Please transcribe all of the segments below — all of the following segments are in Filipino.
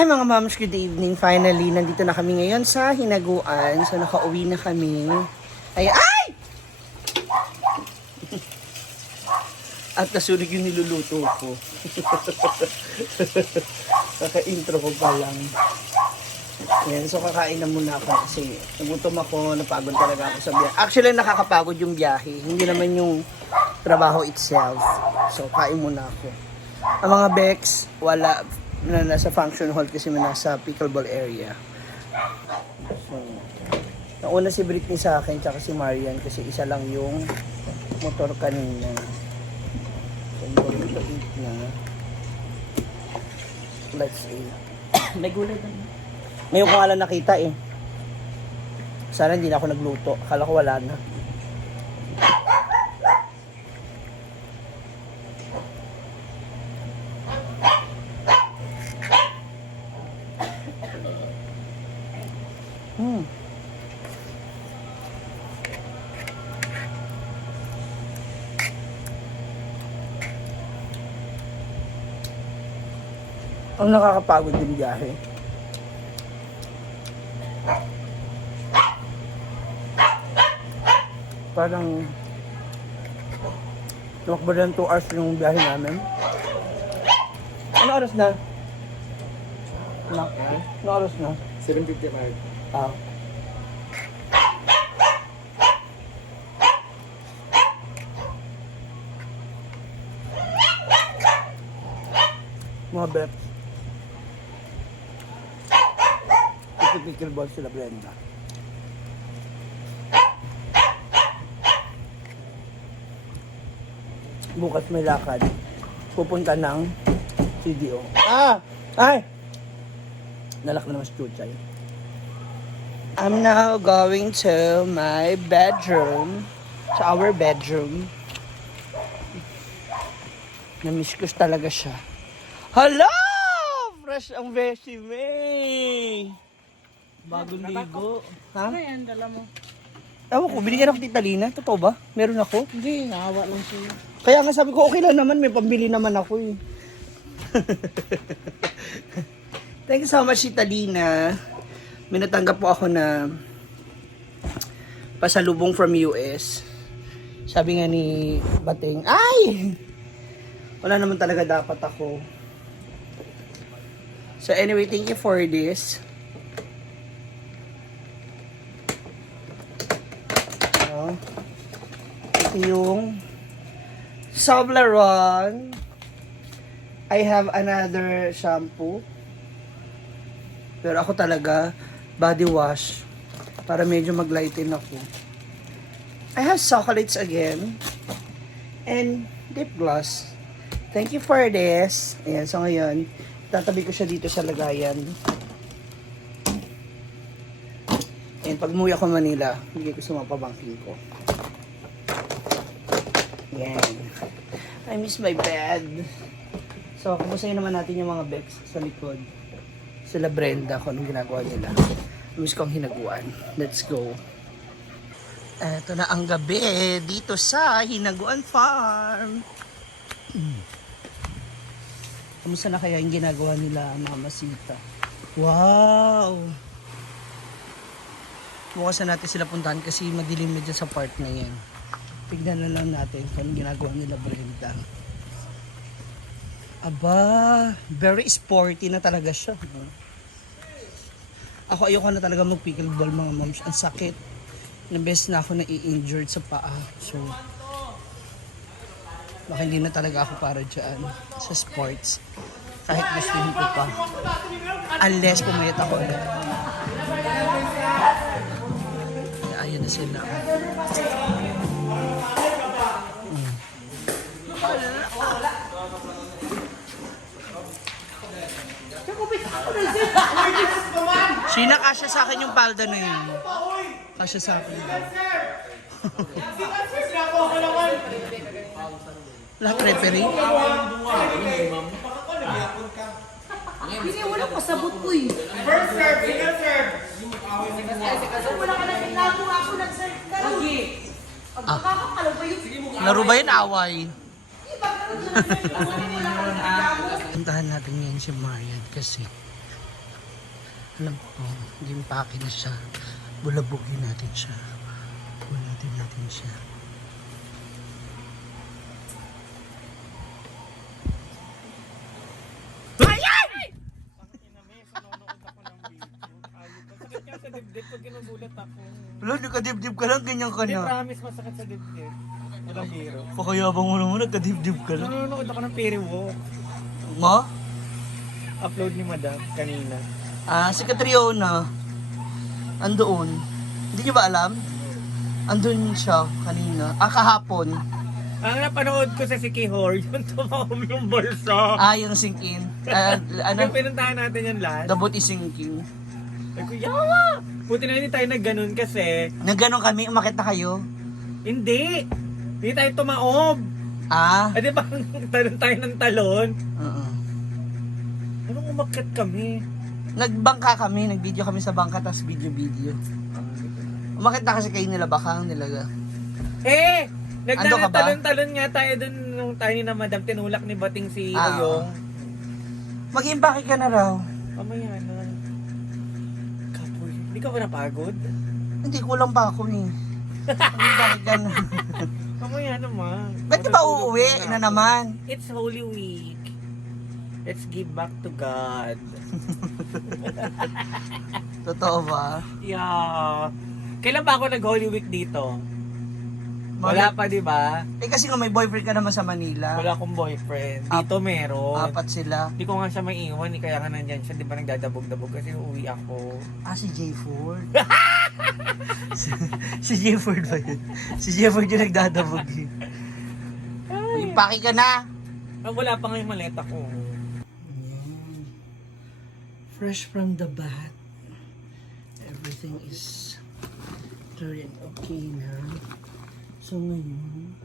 Hi mga moms, good evening. Finally, nandito na kami ngayon sa Hinaguan. So nakauwi na kami. Ay! At nasunog yung niluluto ko. Kaka-intro ko pa lang. Yan, so kakain na muna ako kasi nagutom ako, napagod talaga ako sa biyahe. Actually, nakakapagod yung biyahe. Hindi naman yung trabaho itself. So, kain muna ako. Ang mga Bex, wala na nasa function hall kasi nasa pickleball area. So, nauna si Britney sa akin tsaka si Marian kasi isa lang yung motor kanina. So, going to eat na. Let's eat. May gulay doon. Ngayon ko nga lang nakita eh. Sana hindi na ako nagluto. Akala ko wala na. Ang nakakapagod yung biyahe. Parang tumakbo ng 2 hours yung biyahe namin. Ano oras na? Ano oras na? 7:55. Ah. Mga bet. Pickleball sila Brenda. Bukas may lakad. Pupunta ng CDO. Ay! Nalak na naman si Chuchay. I'm now going to my bedroom. Sa our bedroom. Namiss ko talaga siya. Hello! Fresh ang Beshi May! Bagong ligo. Ha? Ano yan, dala mo? Ewan ko, binigyan ako Tita Lina. Totoo ba? Meron ako? Hindi, naawa lang siya. Kaya nga sabi ko, okay lang naman. May pambili naman ako eh. Thank you so much, Tita Lina. May natanggap po ako na pasalubong from US. Sabi nga ni Bating, ay! Wala naman talaga dapat ako. So anyway, thank you for this. Ito yung Soblaron. I have another shampoo. Pero ako talaga, body wash. Para medyo maglighten ako. I have chocolates again. And lip gloss. Thank you for this. Ayan, so ngayon, tatabi ko siya dito sa lagayan. And pag umuwi ako Manila, bigay ko sa mga pabangking ko. Yan. I miss my bed. So, kumustahin naman natin yung mga Bex sa likod. Sila Brenda, kung anong ginagawa nila. Miss ko ang Hinaguan. Let's go. Eto na ang gabi dito sa Hinaguan Farm. Kamusta na kaya yung ginagawa nila, Mama Sita? Wow! Bukas na natin sila puntahan kasi madilim na dyan sa part na yan. Tignan na lang natin kung ginagawa nila Brenda. Aba, very sporty na talaga siya. Ako ayoko na talaga mag-pickleball mga moms. Ang sakit. Nabes na ako na-i-injured sa paa. So, baka hindi na talaga ako para dyan sa sports. Kahit gustuhin ko pa. Unless pumayat ako ulit. Ayan na sila. Sina kasya sa akin yung palda na yun. Kasya sa akin. Lahat referee? Hindi, wala pasabot ko eh. First serve, second serve. Wala ka na tinago ako nag-serve ka lang. Kakakalaw ba yun? Laro ba yun away? Puntahan natin ngayon si Marian kasi Alam ko, gimpake na siya. Bulabugin natin siya. Bulabugin natin siya. Sakit nga sa dibdib pag ginugulat ako. Wala, nagkadibdib ka lang, ganyan ka Hindi, na. promise masakit sa dibdib. Walang biro. Pakayabang mo naman, nagkadibdib ka lang. Nanonood ako ng Perry Walk. Ma? Upload ni Madam kanina. Si Catriona. Andoon. Hindi niyo ba alam? Andun siya kanina. Kahapon. Ang napanood ko sa si Kihor, yung tumahom yung bulsa. Yung sinking. Ano? Yung pinuntahan natin yung last. The boat is sinking. Ay, kuya! Buti na hindi tayo nagganon kasi. Nagganon kami, umakit na kayo. Hindi! Hindi tayo tumaob. Di ba talon tayo ng talon? Oo. Anong umakyat kami? Nagbangka kami, nag-video kami sa bangka, tapos video. Umakit na kasi kayo nila bakang nilaga. Ando ka ba? Nagtalon-talon nga tayo dun nung tayo ni na Madam tinulak ni Bating si Oyong. Mag-iimpake ka na raw. Mamaya na. Kapoy, hindi ka ba napagod? Hindi, kulang pa ako eh. Mag-iimpake ka na. Mamaya naman. Ba't di ba uuwi na naman? It's Holy Week. Let's give back to God. Totoo ba? Yeah. Kailan ba ako nag-Holy Week dito? Wala pa, di ba? Kasi nga may boyfriend ka naman sa Manila. Wala akong boyfriend. Dito meron. 4 sila. Hindi ko nga siya maiiwan, kaya nga nandyan siya, di ba nagdadabog-dabog kasi uuwi ako. Si J. Ford. si J. Ford ba yun? Si J. Ford yung nagdadabog yun. Impake ka na! Wala pa nga yung maleta ko. Fresh from the bath. Everything is turning okay na. So ngayon,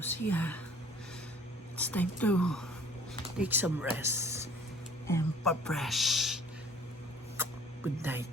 see ya. It's time to take some rest and pa-fresh. Good night.